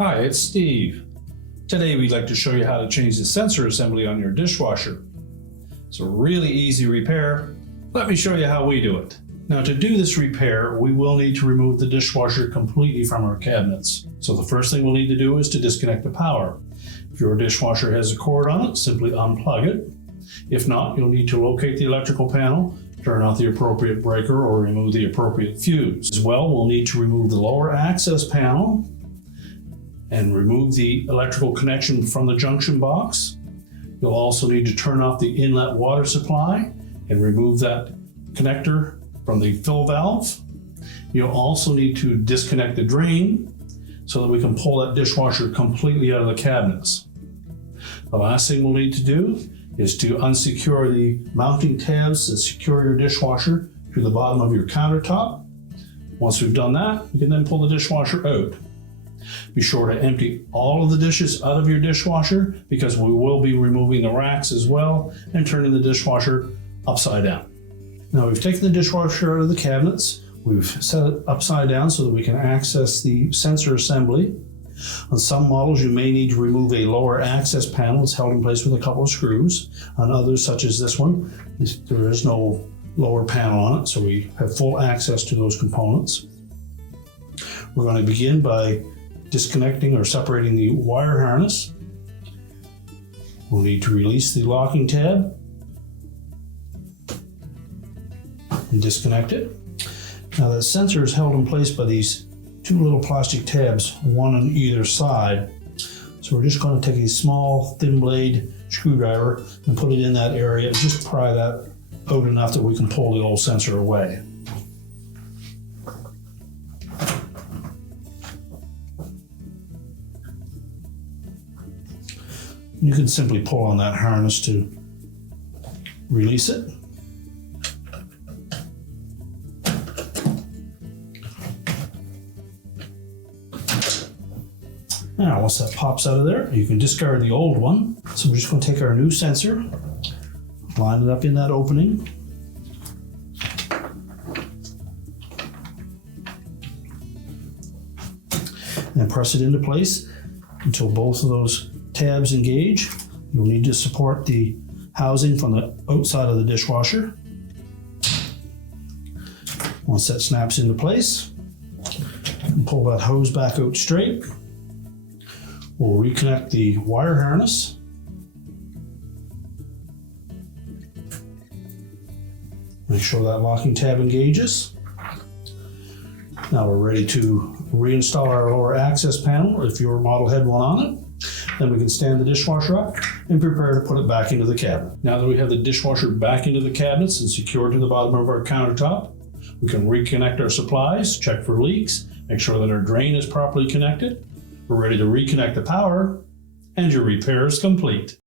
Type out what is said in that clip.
Hi, it's Steve. Today we'd like to show you how to change the sensor assembly on your dishwasher. It's a really easy repair. Let me show you how we do it. Now, to do this repair, we will need to remove the dishwasher completely from our cabinets. So the first thing we'll need to do is to disconnect the power. If your dishwasher has a cord on it, simply unplug it. If not, you'll need to locate the electrical panel, turn off the appropriate breaker, or remove the appropriate fuse. As well, we'll need to remove the lower access panel and remove the electrical connection from the junction box. You'll also need to turn off the inlet water supply and remove that connector from the fill valve. You'll also need to disconnect the drain so that we can pull that dishwasher completely out of the cabinets. The last thing we'll need to do is to unsecure the mounting tabs that secure your dishwasher to the bottom of your countertop. Once we've done that, we can then pull the dishwasher out. Be sure to empty all of the dishes out of your dishwasher because we will be removing the racks as well and turning the dishwasher upside down. Now we've taken the dishwasher out of the cabinets. We've set it upside down so that we can access the sensor assembly. On some models, you may need to remove a lower access panel. It's held in place with a couple of screws. On others, such as this one, there is no lower panel on it, so we have full access to those components. We're going to begin by disconnecting or separating the wire harness. We'll need to release the locking tab and disconnect it. Now the sensor is held in place by these two little plastic tabs, one on either side. So we're just going to take a small thin blade screwdriver and put it in that area and just pry that out enough that we can pull the old sensor away. You can simply pull on that harness to release it. Now, once that pops out of there, you can discard the old one. So we're just going to take our new sensor, line it up in that opening. And press it into place until both of those tabs engage. You'll need to support the housing from the outside of the dishwasher. Once that snaps into place, and pull that hose back out straight. We'll reconnect the wire harness. Make sure that locking tab engages. Now we're ready to reinstall our lower access panel. If your model had one on it, then we can stand the dishwasher up and prepare to put it back into the cabinet. Now that we have the dishwasher back into the cabinets and secured to the bottom of our countertop, we can reconnect our supplies, check for leaks, make sure that our drain is properly connected. We're ready to reconnect the power, and your repair is complete.